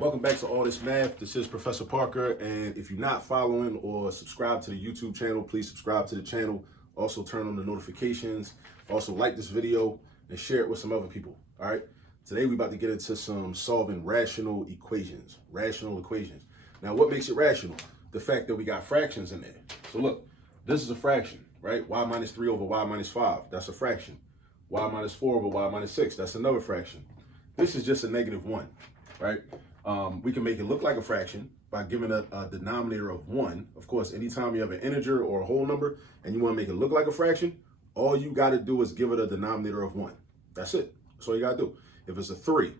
Welcome back to All This Math. This is Professor Parker, and if you're not following or subscribe to the YouTube channel, please subscribe to the channel. Also turn on the notifications. Also like this video and share it with some other people. All right. Today we're about to get into some solving rational equations. Rational equations. Now, what makes it rational? The fact that we got fractions in there. So look, this is a fraction, right? Y minus 3 over y minus 5. That's a fraction. Y minus 4 over y minus 6. That's another fraction. This is just a negative 1, right? We can make it look like a fraction by giving a denominator of 1. Of course, anytime you have an integer or a whole number and you want to make it look like a fraction, all you got to do is give it a denominator of 1. That's it. That's all you got to do. If it's a 3,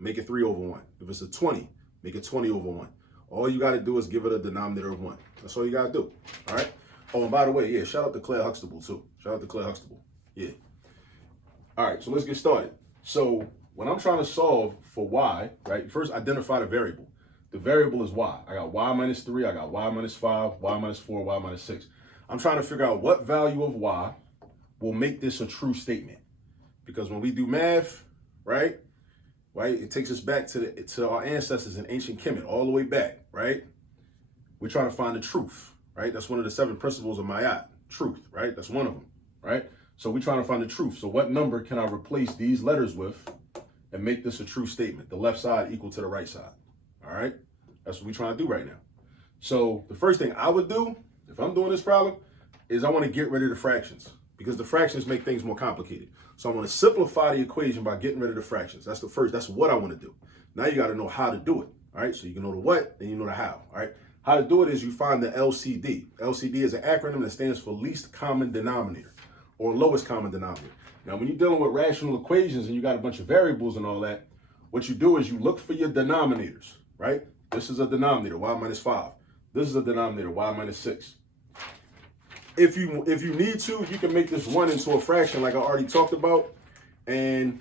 make it 3 over 1. If it's a 20, make it 20 over 1. All you got to do is give it a denominator of 1. That's all you got to do. All right? Oh, and by the way, yeah, shout out to Claire Huxtable, too. Shout out to Claire Huxtable. Yeah. All right, so let's get started. So when I'm trying to solve for y, right, first identify the variable. The variable is y. I got y minus 3, I got y minus 5, y minus 4, y minus 6. I'm trying to figure out what value of y will make this a true statement. Because when we do math, right, it takes us back to our ancestors in ancient Kemet, all the way back, right? We're trying to find the truth, right? That's one of the 7 principles of Ma'at, truth, right? That's one of them, right? So we're trying to find the truth. So what number can I replace these letters with and make this a true statement? The left side equal to the right side. All right. That's what we're trying to do right now. So the first thing I would do if I'm doing this problem is I want to get rid of the fractions because the fractions make things more complicated. So I want to simplify the equation by getting rid of the fractions. That's the first. That's what I want to do. Now you got to know how to do it. All right. So you can know the what, then you know the how. All right. How to do it is you find the LCD. LCD is an acronym that stands for least common denominator or lowest common denominator. Now, when you're dealing with rational equations and you got a bunch of variables and all that, what you do is you look for your denominators, right? This is a denominator, y minus 5. This is a denominator, y minus 6. If you need to, you can make this 1 into a fraction like I already talked about, and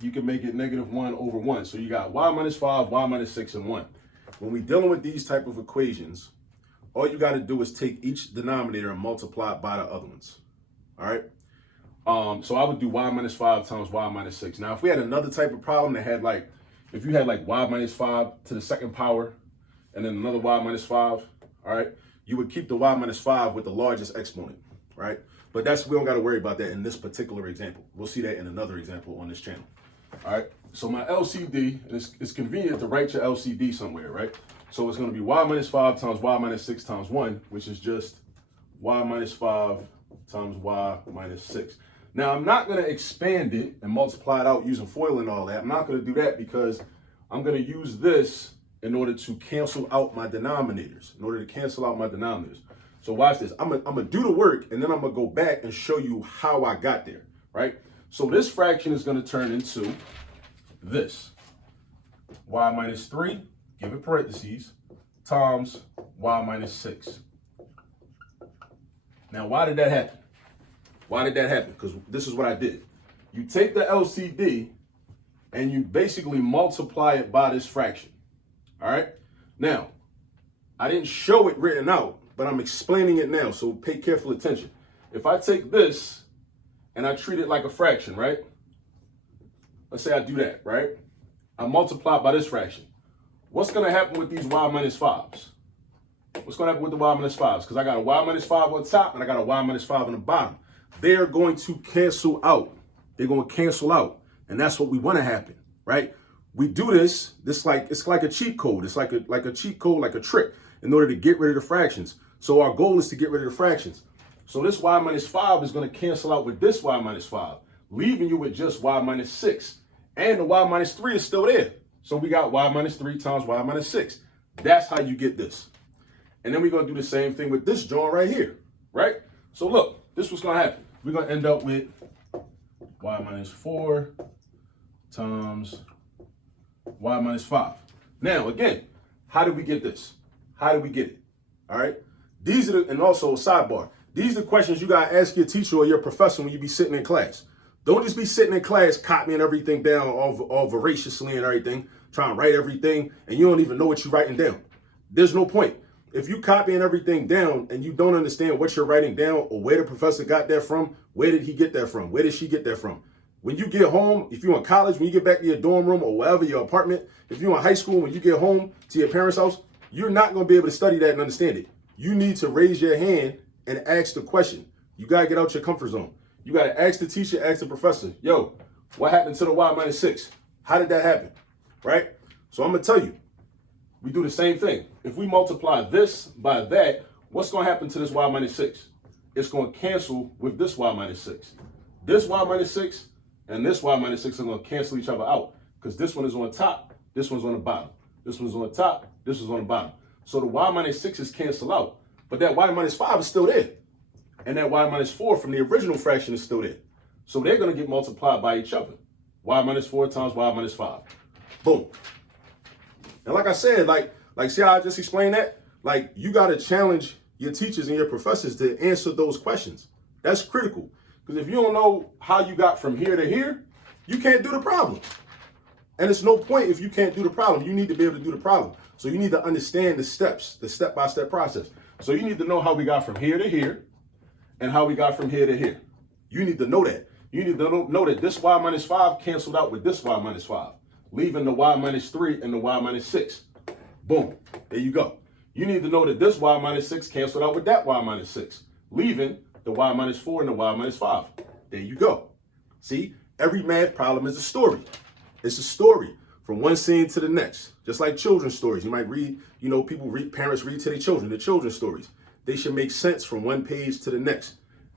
you can make it negative 1 over 1. So you got y minus 5, y minus 6, and 1. When we're dealing with these type of equations, all you got to do is take each denominator and multiply it by the other ones. All right. So I would do y minus 5 times y minus 6. Now, if we had another type of problem that had if you had y minus 5 to the second power and then another y minus 5, all right, you would keep the y minus 5 with the largest exponent, right? But we don't got to worry about that in this particular example. We'll see that in another example on this channel. All right. So my LCD, and it's convenient to write your LCD somewhere, right? So it's going to be y minus 5 times y minus 6 times 1, which is just y minus 5 times y minus 6. Now, I'm not going to expand it and multiply it out using FOIL and all that. I'm not going to do that because I'm going to use this in order to cancel out my denominators, So watch this. I'm going to do the work, and then I'm going to go back and show you how I got there, right? So this fraction is going to turn into this. Y minus 3, give it parentheses, times y minus 6. Now, why did that happen? Because this is what I did. You take the LCD and you basically multiply it by this fraction. All right. Now, I didn't show it written out, but I'm explaining it now. So pay careful attention. If I take this and I treat it like a fraction, right? Let's say I do that, right? I multiply it by this fraction. What's going to happen with these y minus 5s? What's going to happen with the y minus 5s? Because I got a y minus 5 on top and I got a y minus 5 on the bottom. They're going to cancel out. They're going to cancel out. And that's what we want to happen, right? We do this it's like a cheat code. It's like a cheat code, like a trick in order to get rid of the fractions. So our goal is to get rid of the fractions. So this y minus 5 is going to cancel out with this y minus 5, leaving you with just y minus 6. And the y minus 3 is still there. So we got y minus 3 times y minus 6. That's how you get this. And then we're going to do the same thing with this joint right here, right? So look, this is what's going to happen. We're going to end up with y minus 4 times y minus 5. Now, again, how did we get this? How did we get it? All right. These are and also a sidebar. These are the questions you got to ask your teacher or your professor when you be sitting in class. Don't just be sitting in class copying everything down all voraciously and everything, trying to write everything, and you don't even know what you're writing down. There's no point. If you copying everything down and you don't understand what you're writing down or where the professor got that from, where did he get that from? Where did she get that from? When you get home, if you're in college, when you get back to your dorm room or wherever, your apartment, if you're in high school, when you get home to your parents' house, you're not going to be able to study that and understand it. You need to raise your hand and ask the question. You got to get out your comfort zone. You got to ask the teacher, ask the professor, yo, what happened to the y minus 6? How did that happen? Right? So I'm going to tell you, we do the same thing. If we multiply this by that, what's going to happen to this y minus 6? It's going to cancel with this y minus 6. This y minus 6 and this y minus 6 are going to cancel each other out because this one is on top, this one's on the bottom. This one's on the top, this one's on the bottom. So the y minus 6 is cancel out, but that y minus 5 is still there. And that y minus 4 from the original fraction is still there. So they're going to get multiplied by each other. Y minus 4 times y minus 5. Boom. And like I said, like see how I just explained that? Like, you got to challenge your teachers and your professors to answer those questions. That's critical. Because if you don't know how you got from here to here, you can't do the problem. And it's no point if you can't do the problem. You need to be able to do the problem. So you need to understand the steps, the step-by-step process. So you need to know how we got from here to here and how we got from here to here. You need to know that. You need to know that this y minus 5 canceled out with this y minus 5, leaving the y minus 3 and the y minus 6. Boom. There you go. You need to know that this y minus 6 canceled out with that y minus 6, leaving the y minus 4 and the y minus 5. There you go. See, every math problem is a story. It's a story from one scene to the next. Just like children's stories. You might read, parents read to their children, the children's stories. They should make sense from one page to the next.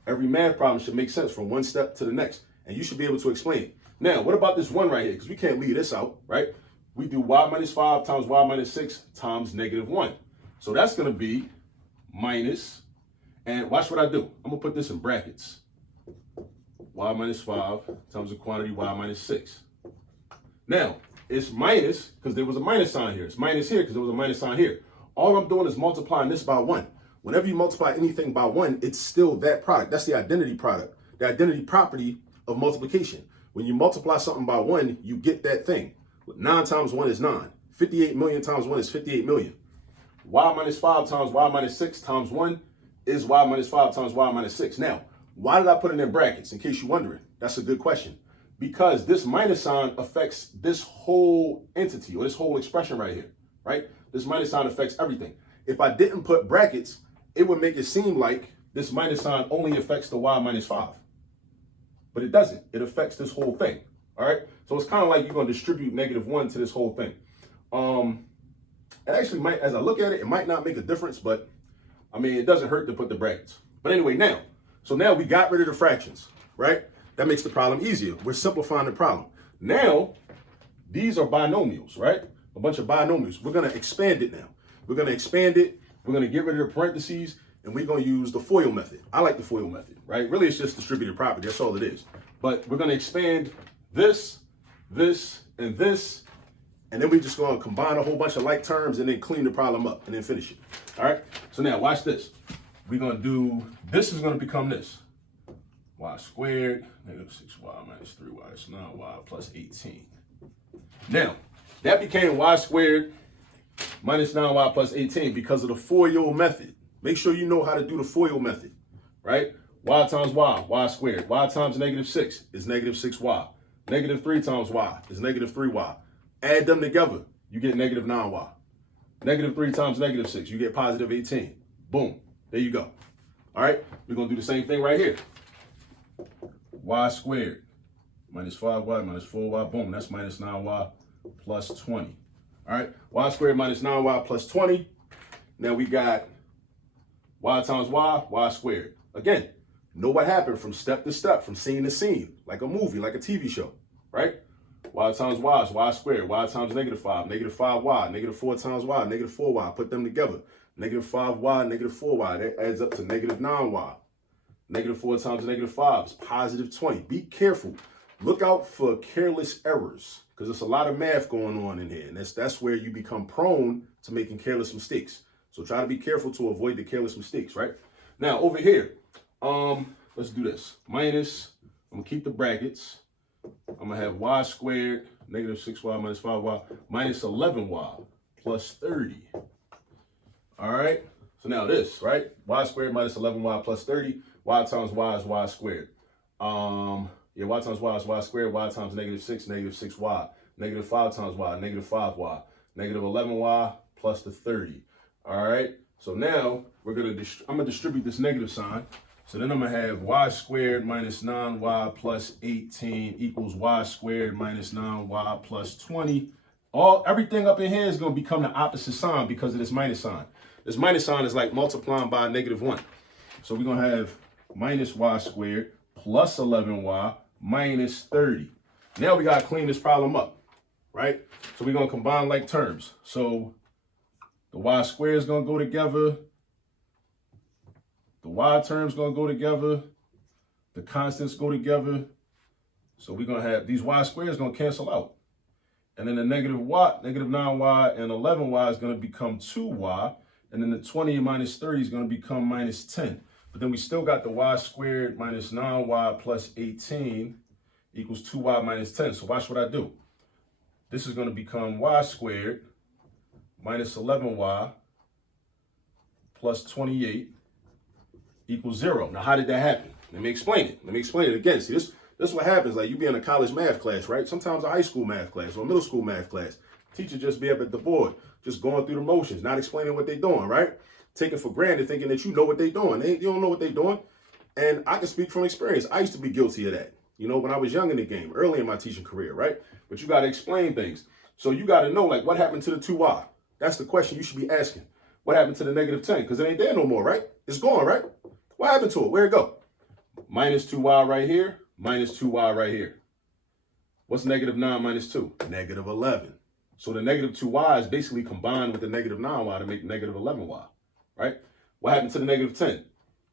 Every math problem should make sense from one step to the next. And you should be able to explain it. Now, what about this one right here? Because we can't leave this out, right? We do y minus 5 times y minus 6 times negative 1. So that's going to be minus, and watch what I do. I'm going to put this in brackets. Y minus 5 times the quantity y minus 6. Now, it's minus because there was a minus sign here. It's minus here because there was a minus sign here. All I'm doing is multiplying this by 1. Whenever you multiply anything by 1, it's still that product. That's the identity product, the identity property of multiplication. When you multiply something by 1, you get that thing. 9 times 1 is 9. 58 million times 1 is 58 million. Y minus 5 times y minus 6 times 1 is y minus 5 times y minus 6. Now, why did I put it in brackets? In case you're wondering, that's a good question. Because this minus sign affects this whole entity or this whole expression right here, right? This minus sign affects everything. If I didn't put brackets, it would make it seem like this minus sign only affects the y minus 5. But it doesn't. It affects this whole thing, all right? So it's kind of like you're going to distribute negative 1 to this whole thing. It actually might, as I look at it, it might not make a difference, but I mean, it doesn't hurt to put the brackets. But anyway, now we got rid of the fractions, right? That makes the problem easier. We're simplifying the problem. Now, these are binomials, right? A bunch of binomials. We're going to expand it now. We're going to expand it. We're going to get rid of the parentheses, and we're going to use the FOIL method. I like the FOIL method, right? Really, it's just distributed property. That's all it is. But we're going to expand this, this, and this, and then we're just going to combine a whole bunch of like terms and then clean the problem up and then finish it. All right? So now, watch this. We're going to do, this is going to become this. Y squared, negative 6y minus 3y is 9y plus 18. Now, that became y squared minus 9y plus 18 because of the FOIL method. Make sure you know how to do the FOIL method, right? Y times y squared. Y times negative 6 is negative 6y. Negative 3 times y is negative 3y. Add them together, you get negative 9y. Negative 3 times negative 6, you get positive 18. Boom, there you go. All right, we're going to do the same thing right here. Y squared minus 5y minus 4y, boom, that's minus 9y plus 20. All right, y squared minus 9y plus 20. Now we got y times y squared. Again, know what happened from step to step, from scene to scene, like a movie, like a TV show, right? Y times y is y squared. Y times negative 5, negative 5y. Negative 4 times y, negative 4y. Put them together. Negative 5y, negative 4y. That adds up to negative 9y. Negative 4 times negative 5 is positive 20. Be careful. Look out for careless errors because there's a lot of math going on in here. And that's where you become prone to making careless mistakes. So try to be careful to avoid the careless mistakes, right? Now, over here, let's do this. Minus, I'm going to keep the brackets. I'm going to have y squared, negative 6y minus 5y, minus 11y plus 30. All right? So now this, right? Y squared minus 11y plus 30. Y times y is y squared. Yeah, y times y is y squared. Y times negative 6y. Negative 5 times y, negative 5y. Negative 11y plus the 30. All right. So now I'm gonna distribute this negative sign. So then I'm gonna have y squared minus 9y plus 18 equals y squared minus 9y plus 20. Everything up in here is gonna become the opposite sign because of this minus sign. This minus sign is like multiplying by negative 1. So we're gonna have minus y squared plus 11y minus 30. Now we gotta clean this problem up, right? So we're gonna combine like terms. So the y squared is gonna go together. The y terms gonna go together. The constants go together. So we're gonna have these y squares gonna cancel out. And then the negative 9y and 11y is gonna become 2y. And then the 20 minus 30 is gonna become minus 10. But then we still got the y squared minus 9y plus 18 equals 2y minus 10. So watch what I do. This is gonna become y squared minus 11y plus 28 equals 0. Now, how did that happen? Let me explain it. Let me explain it again. See, this is what happens. Like, you be in a college math class, right? Sometimes a high school math class or a middle school math class. Teacher just be up at the board, just going through the motions, not explaining what they're doing, right? Taking for granted, thinking that you know what they're doing. You don't know what they're doing. And I can speak from experience. I used to be guilty of that, you know, when I was young in the game, early in my teaching career, right? But you got to explain things. So you got to know, like, what happened to the 2y? That's the question you should be asking. What happened to the negative 10? Because it ain't there no more, right? It's gone, right? What happened to it? Where'd it go? Minus 2y right here, minus 2y right here. What's negative 9 minus 2? Negative 11. So the negative 2y is basically combined with the negative 9y to make negative 11y, right? What happened to the negative 10?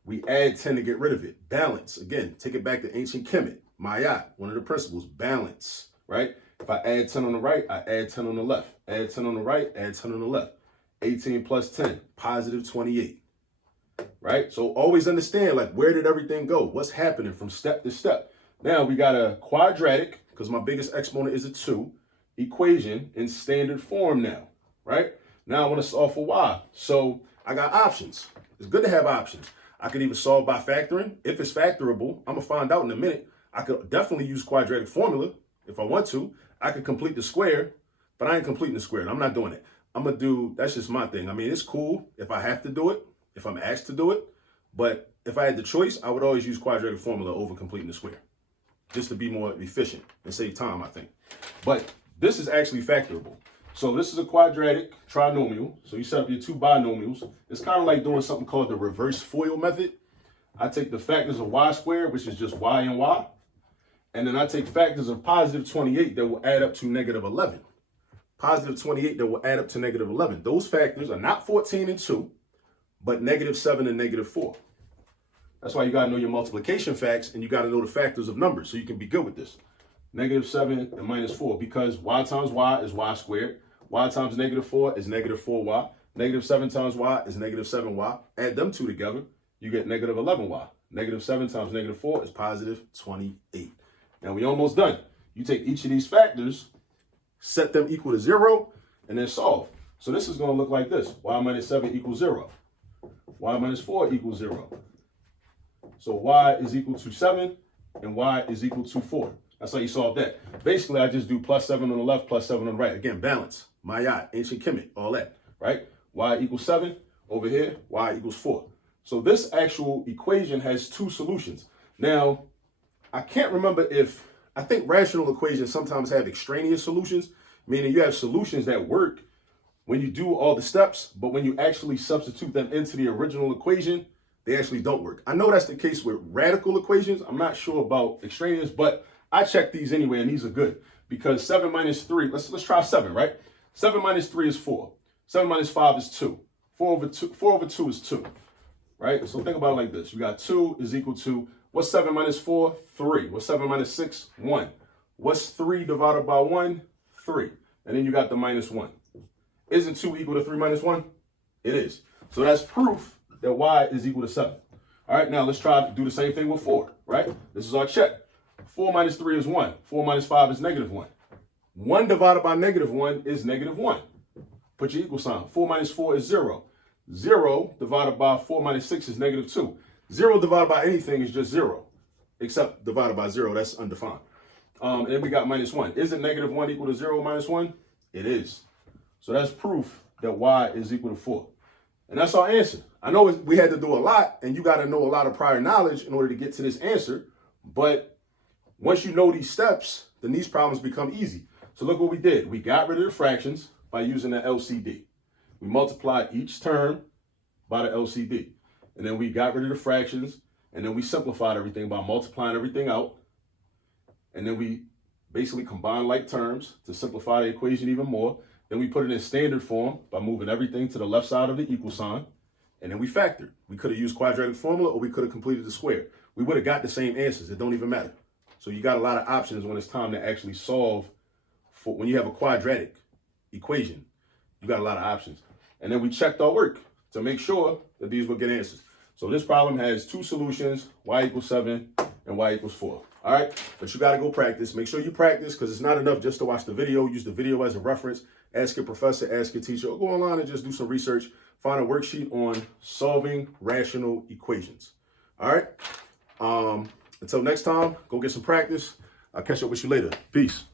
We add 10 to get rid of it. Balance. Again, take it back to ancient Kemet. Mayat, one of the principles. Balance, right? If I add 10 on the right, I add 10 on the left. Add 10 on the right, add 10 on the left. 18 plus 10, positive 28. Right? So always understand, like, where did everything go? What's happening from step to step? Now we got a quadratic, because my biggest exponent is a 2, equation in standard form now, right? Now I want to solve for y. So I got options. It's good to have options. I can either solve by factoring. If it's factorable, I'm going to find out in a minute. I could definitely use quadratic formula if I want to. I could complete the square, but I ain't completing the square. I'm not doing it. I'm going to do, that's just my thing. I mean, it's cool if I have to do it, if I'm asked to do it, but if I had the choice, I would always use quadratic formula over completing the square, just to be more efficient and save time, I think. But this is actually factorable. So this is a quadratic trinomial. So you set up your two binomials. It's kind of like doing something called the reverse FOIL method. I take the factors of y squared, which is just y and y, and then I take factors of positive 28 that will add up to negative 11. Positive 28 that will add up to negative 11. Those factors are not 14 and 2, but negative 7 and negative 4. That's why you got to know your multiplication facts, and you got to know the factors of numbers so you can be good with this. Negative 7 and minus 4, because y times y is y squared. Y times negative 4 is negative 4y. Negative 7 times y is negative 7y. Add them two together, you get negative 11y. Negative 7 times negative 4 is positive 28. Now we almost done. You take each of these factors, set them equal to 0, and then solve. So this is going to look like this. Y minus 7 equals 0. Y minus 4 equals 0. So y is equal to 7, and y is equal to 4. That's how you solve that. Basically, I just do plus 7 on the left, plus 7 on the right. Again, balance. Mayat, ancient Kemet, all that, right? Y equals 7. Over here, y equals 4. So this actual equation has two solutions. Now, I can't remember if, I think rational equations sometimes have extraneous solutions, meaning you have solutions that work when you do all the steps, but when you actually substitute them into the original equation, they actually don't work. I know that's the case with radical equations. I'm not sure about extraneous, but I checked these anyway, and these are good because 7 minus 3, let's try 7, right? 7 minus 3 is 4. 7 minus 5 is 2. 4 over 2 is 2, right? So think about it like this. You got 2 is equal to, what's 7 minus 4? 3. What's 7 minus 6? 1. What's 3 divided by 1? 3. And then you got the minus 1. Isn't 2 equal to 3 minus 1? It is. So that's proof that y is equal to 7. All right, now let's try to do the same thing with 4, right? This is our check. 4 minus 3 is 1. 4 minus 5 is negative 1. 1 divided by negative 1 is negative 1. Put your equal sign. 4 minus 4 is 0. 0 divided by 4 minus 6 is negative 2. 0 divided by anything is just 0. except divided by 0, that's undefined. And then we got minus 1. Is it negative 1 equal to 0 minus 1? It is. So that's proof that y is equal to 4. And that's our answer. I know we had to do a lot, and you got to know a lot of prior knowledge in order to get to this answer. But once you know these steps, then these problems become easy. So look what we did. We got rid of the fractions by using the LCD. We multiplied each term by the LCD. And then we got rid of the fractions, and then we simplified everything by multiplying everything out. And then we basically combined like terms to simplify the equation even more. Then we put it in standard form by moving everything to the left side of the equal sign. And then we factored. We could have used quadratic formula, or we could have completed the square. We would have got the same answers. It don't even matter. So you got a lot of options when it's time to actually solve for when you have a quadratic equation. You got a lot of options. And then we checked our work to make sure that these would get answers. So this problem has 2 solutions, y equals 7 and y equals 4. All right, but you got to go practice. Make sure you practice, because it's not enough just to watch the video. Use the video as a reference. Ask your professor, ask your teacher, or go online and just do some research. Find a worksheet on solving rational equations. All right. Until next time, go get some practice. I'll catch up with you later. Peace.